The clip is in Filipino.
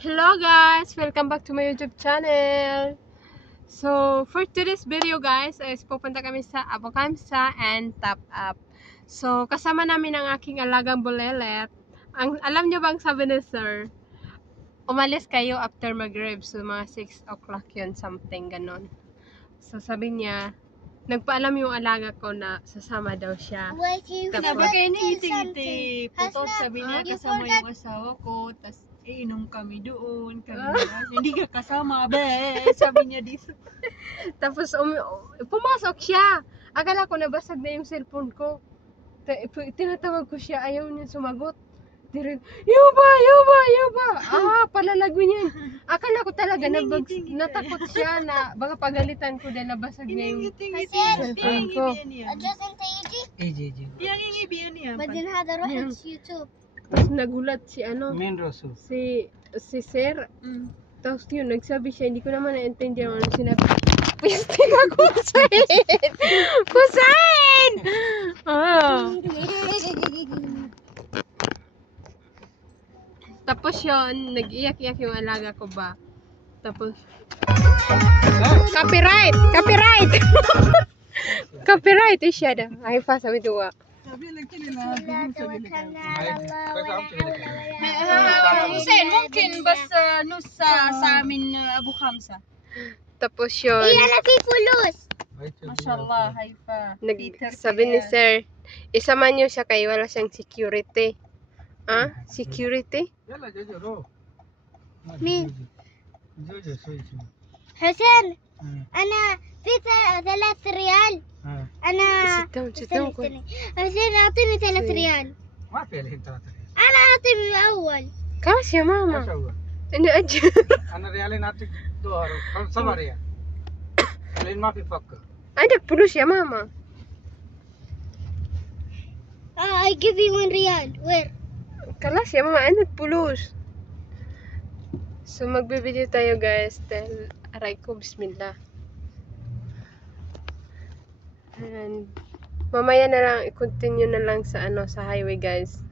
Hello guys! Welcome back to my YouTube channel! So, for today's video guys, is pupunta kami sa Abu Khamsa and Top Up. So, kasama namin ang aking alagang bulelet. Alam nyo bang sabi ni sir, umalis kayo after mag-rib. So, mga 6 o'clock yun, something ganon. So, sabi niya, nagpaalam yung alaga ko na sasama daw siya. Sabi kayo ni iti-iti. Putot, sabi niya kasama yung asawa ko. Tas inom kami doon. Hindi ka kasama, be. Sabi niya dito. Tapos pumasok siya. Akala ko nabasag na yung cellphone ko. Tinatawag ko siya, ayaw niya sumagot. Yuba! Palalago niya. Akala ko talaga natakot siya na baka pagalitan ko dahil nabasag na yung cellphone ko. Yang ibiyan niya. بعدين هذا روح يوتيوب. Tapos nagulat si si sir. Tapos yun, nagsabi siya, hindi ko naman na-intindihan ano sinabi. Pwede ako, Kusain! Kusain! Tapos yun, nag-iyak-iyak yung alaga ko ba. Tapos, copyright! Copyright! Copyright eh siya da. Ay pa, sabi tuwa. Hussein, mungkin bas sa amin Abu Khamsa. Tapos yun, Mashallah, haifa. sabi ni sir, isama niyo siya kayo, wala siyang security. Ah? Security? مين؟ حسين أنا في 3 ريال. أنا ستون حسين أعطيني 3 ريال. ما في الحين 3 ريال. أنا أعطي من الأول. كاش يا ايش ماما. هو؟ أنا أجر. انا ريالين اعطيك دولار 7 ريال. الحين ما في فكه. عندك فلوس يا ماما. I give you 1 ريال. Where? Kalas ya mama, عندك فلوس. So magbibideo tayo guys dahil aray ko, bismillah. And mamaya na lang i-continue na lang sa sa highway guys.